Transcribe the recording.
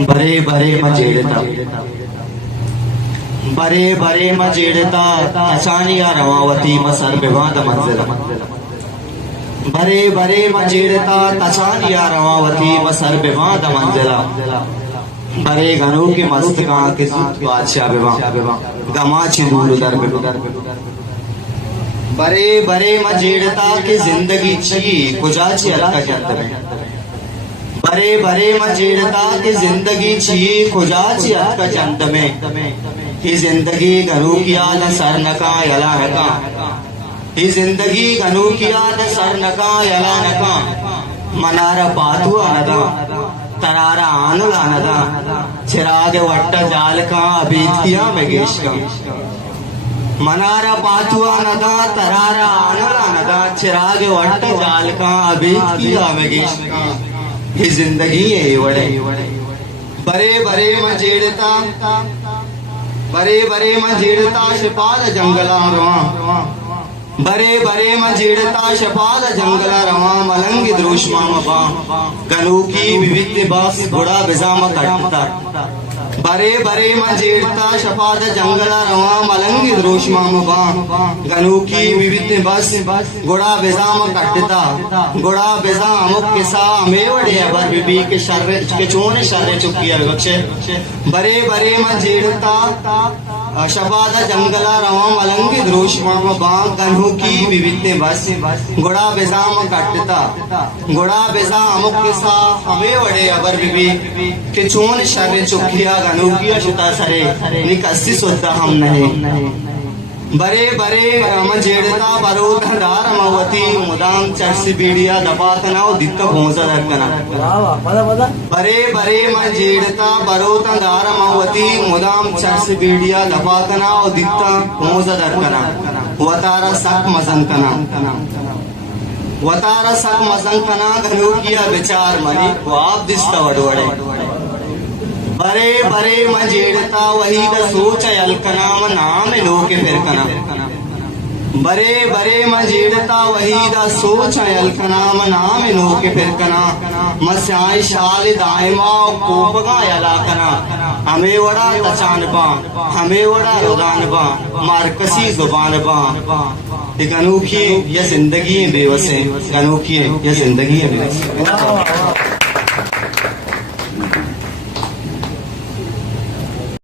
बरे बरे मजेड़ता बरे बरे मजेड़ता तचानिया रमावती मसर विवाद मंजिल बरे बरे मजेड़ता तचानिया रमावती मसर विवाद मंजिला बरे गनू के मस्त कहाँ के बादशाह विवाह गमा छिदूर दर बरे बरे मजेड़ता की जिंदगी ची गुजाची अल्लाह के अंदर बरे बरे मजेड़ता की जिंदगी छी खुजाची अल्लाह के अंदर में ही जिंदगी गनू किया न सर नका यला नका ही जिंदगी गनू किया न सर नका यला नका मनारा पातु अनदा तरारा आनुला अनदा चिराग वट्ट जाल का अबीत किया मगेश का मनारा पातुआ नदा तरारा आनुला नदा चिराग वट्ट जाल का अबीत किया मगेश का ही जिंदगी है वड़े बरे बरे मजेड़ता बरे बरे मजेड़ता शिपाल जंगला रवा बरे बरे मजेड़ता शिपाल जंगला रवा मलंग द्रोष्मा मबा गनू की विविध बास घोड़ा बिजाम कटता बरे बरे मजेड़ता शफाद जंगला रवा मलंग द्रोष्मा मबा गनू की विविध बस घोड़ा बिजाम कटता घोड़ा बिजाम किसा मेवड़े बर बीबी के शर्रे के चोने शर्रे चुकिया बख्शे बरे बरे मजेड़ता शफाद जंगला रवा मलंग द्रोष्मा मबा गनू की विविध बस घोड़ा बिजाम कटता घोड़ा बिजाम किसा मेवड़े बर बीबी के चोने शर्रे चुकिया गनूकिया शुता सरे निकस्सी सुद्धा हम नहीं बरे बरे मजेड़ता बरोधदार मवती मुदाम चर्सी बीड़िया दबातना और दित्ता भोंसा दरकना बरे बरे मजेड़ता बरोधदार मवती मुदाम चर्सी बीड़िया दबातना और दित्ता भोंसा दरकना वतारा सक मजंकना वतारा सक मजंकना गनूकिया विचार मनी वाप दिस्ता वडवड़े बरे बरे मजेड़ता वही द सोच अलकना नाम लोके फिर कना बरे बरे मजेड़ता वही द सोच अलकना नाम लोके फिर कना मस्याई शाल दायमा कोपगा यलाकना हमें वड़ा तचान बा हमें वड़ा रुदान बा मारकसी जुबान बा एक अनोखी ये जिंदगी बेवस है अनोखी ये जिंदगी है बेवस।